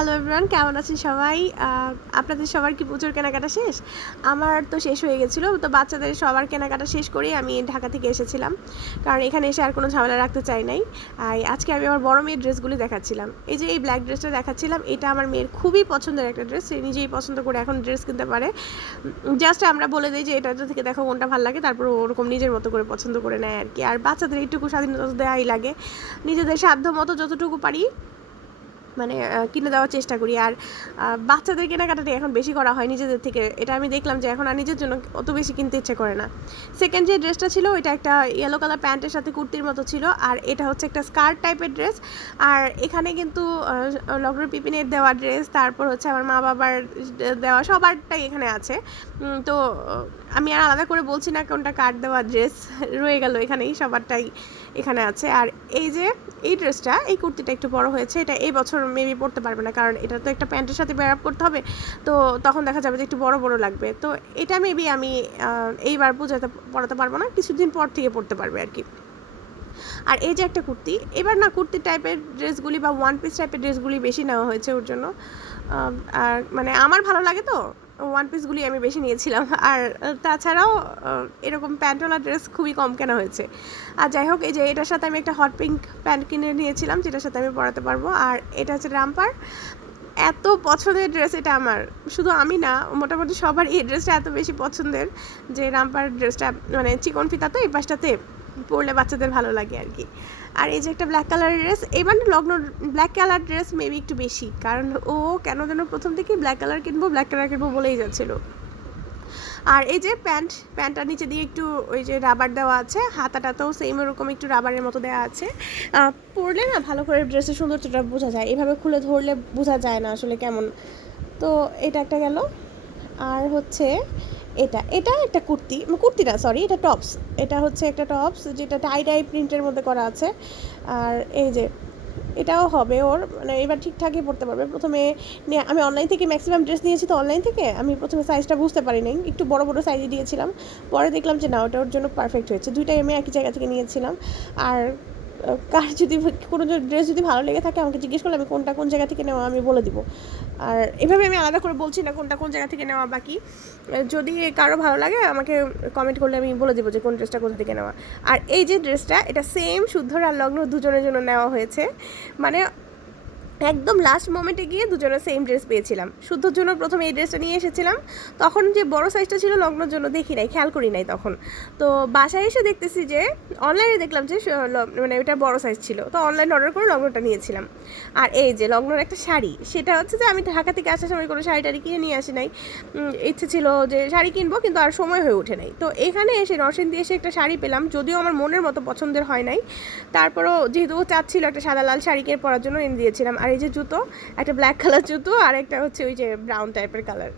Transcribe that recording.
Hello everyone কেমন আছেন সবাই? আপনাদের সবার কি পুজোর কেনাকাটা শেষ? আমার তো শেষ হয়ে গেছিল, তো বাচ্চাদের সবার কেনাকাটা শেষ করেই আমি ঢাকা থেকে এসেছিলাম। কারণ এখানে এসে আর কোনো ঝামেলা রাখতে চাই নাই। আর আজকে আমি আমার বড় মেয়ের ড্রেসগুলি দেখাচ্ছিলাম। এই যে এই ব্ল্যাক ড্রেসটা দেখাচ্ছিলাম, এটা আমার মেয়ের খুবই পছন্দের একটা ড্রেস সে নিজেই পছন্দ করে এখন ড্রেস কিনতে পারে। জাস্ট আমরা বলে দিই যে এটা থেকে দেখো কোনটা ভালো লাগে, তারপর ওরকম নিজের মতো করে পছন্দ করে নেয় আর কি। আর বাচ্চাদের এইটুকু স্বাধীনতা দেওয়াই লাগে। নিজেদের সাধ্য মতো যতটুকু পারি মানে কিনে দেওয়ার চেষ্টা করি। আর বাচ্চাদের কেনাকাটাটা এখন বেশি করা হয় নিজেদের থেকে। এটা আমি দেখলাম যে এখন আর নিজের জন্য অত বেশি কিনতে ইচ্ছে করে না। সেকেন্ড যে ড্রেসটা ছিল, ওইটা একটা ইয়েলো কালার প্যান্টের সাথে কুর্তির মতো ছিল। আর এটা হচ্ছে একটা স্কার্ট টাইপের ড্রেস আর এখানে কিন্তু লগ্ন পিপিনের দেওয়া ড্রেস তারপর হচ্ছে আমার মা বাবার দেওয়া সবারটাই এখানে আছে। তো আমি আর আলাদা করে বলছি না কোনটা কাট দেওয়া ড্রেস রয়ে গেল এখানেই, সবারটাই এখানে আছে। আর এই যে, এই ড্রেসটা এই কুর্তিটা একটু বড় হয়েছে। এটা এই বছর মেবি পরতে পারবে না, কারণ এটা তো একটা প্যান্টের সাথে বেয়ার আপ করতে হবে, তো তখন দেখা যাবে যে একটু বড় বড় লাগবে। তো এটা মেবি আমি এইবার পূজাতে পরাতে পারব না, কিছুদিন পর থেকে পড়তে পারবে আর কি। আর এই যে একটা কুর্তি, এবার না কুর্তি টাইপের ড্রেসগুলি বা ওয়ান পিস টাইপের ড্রেসগুলি বেশি নেওয়া হয়েছে ওর জন্য। আর মানে আমার ভালো লাগে তো ওয়ান পিসগুলি আমি বেশি নিয়েছিলাম। আর তাছাড়াও এরকম প্যান্টওয়ালা ড্রেস খুবই কম কেনা হয়েছে। আর যাই হোক, এই যে এটার সাথে আমি একটা হট পিঙ্ক প্যান্ট কিনে নিয়েছিলাম, যেটার সাথে আমি পরাতে পারব। আর এটা হচ্ছে রামপার এত পছন্দের ড্রেস এটা আমার। শুধু আমি না, মোটামুটি সবার এই ড্রেসটা এত বেশি পছন্দের যে রামপার ড্রেসটা মানে চিকন ফিতা তো এই পাশটাতে। পরলে বাচ্চাদের ভালো লাগে আর কি। আর এই যে একটা ব্ল্যাক কালারের ড্রেস এবার লগ্ন ব্ল্যাক কালার ড্রেস মেবি একটু বেশি, কারণ ও কেন যেন প্রথম থেকেই ব্ল্যাক কালার কিনবো ব্ল্যাক কালার কিনবো বলেই যাচ্ছিল। আর এই যে প্যান্ট প্যান্টটার নিচে দিয়ে একটু ওই যে রাবার দেওয়া আছে, হাতাটাতেও সেম এরকম একটু রাবারের মতো দেওয়া আছে। পরলে না ভালো করে ড্রেসের সৌন্দর্যটা বোঝা যায়, এভাবে খুলে ধরলে বোঝা যায় না আসলে কেমন। তো এটা একটা গেল। আর হচ্ছে এটা এটা একটা কুর্তি কুর্তি না সরি এটা টপস এটা হচ্ছে একটা টপস যেটা টাই টাই প্রিন্টের মধ্যে করা আছে। আর এই যে, এটাও হবে ওর মানে এবার ঠিকঠাকই পড়তে পারবে। প্রথমে আমি অনলাইন থেকে ম্যাক্সিমাম ড্রেস নিয়েছি তো অনলাইন থেকে, আমি প্রথমে সাইজটা বুঝতে পারি নাই একটু বড় বড় সাইজে দিয়েছিলাম। পরে দেখলাম যে না, ওটা ওর জন্য পারফেক্ট হয়েছে। দুইটাই আমি একই জায়গা থেকে নিয়েছিলাম। আর কার যদি কোনো ড্রেস যদি ভালো লেগে থাকে, আমাকে জিজ্ঞেস করলে আমি কোনটা কোন জায়গা থেকে নেওয়া আমি বলে দিব। আর এভাবে আমি আলাদা করে বলছি না কোনটা কোন জায়গা থেকে নেওয়া বাকি। যদি কারও ভালো লাগে, আমাকে কমেন্ট করলে আমি বলে দেবো যে কোন ড্রেসটা কোথা থেকে নেওয়া। আর এই যে ড্রেসটা এটা সেম শুদ্ধ আর লগ্ন দুজনের জন্য নেওয়া হয়েছে। মানে একদম লাস্ট মোমেন্টে গিয়ে দুজনে সেম ড্রেস পেয়েছিলাম। শুদ্ধর জন্য প্রথমে এই ড্রেসটা নিয়ে এসেছিলাম। তখন যে বড় সাইজটা ছিল লগ্নর জন্য দেখি নাই, খেয়াল করি নাই তখন। তো বাসায় এসে দেখতেছি যে অনলাইনে দেখলাম যে মানে এটা বড় সাইজ ছিল। তো অনলাইন অর্ডার করে লগ্নটা নিয়েছিলাম। আর এই যে লগ্নর একটা শাড়ি, সেটা হচ্ছে যে আমি ঢাকা থেকে আসার সময় কোনো শাড়ি টাড়ি কিনে নিয়ে আসি নাই। ইচ্ছে ছিল যে শাড়ি কিনবো, কিন্তু আর সময় হয়ে ওঠে নাই। তো এখানে এসে, নরসিংদী এসে একটা শাড়ি পেলাম, যদিও আমার মনের মতো পছন্দের হয় নাই। তারপরও যেহেতু ও চাচ্ছিল একটা সাদা লাল শাড়ি কিনে পরার জন্য এনে দিয়েছিলাম। আর এই যে জুতো, একটা ব্ল্যাক কালার জুতো আর একটা হচ্ছে ওই যে ব্রাউন টাইপের কালার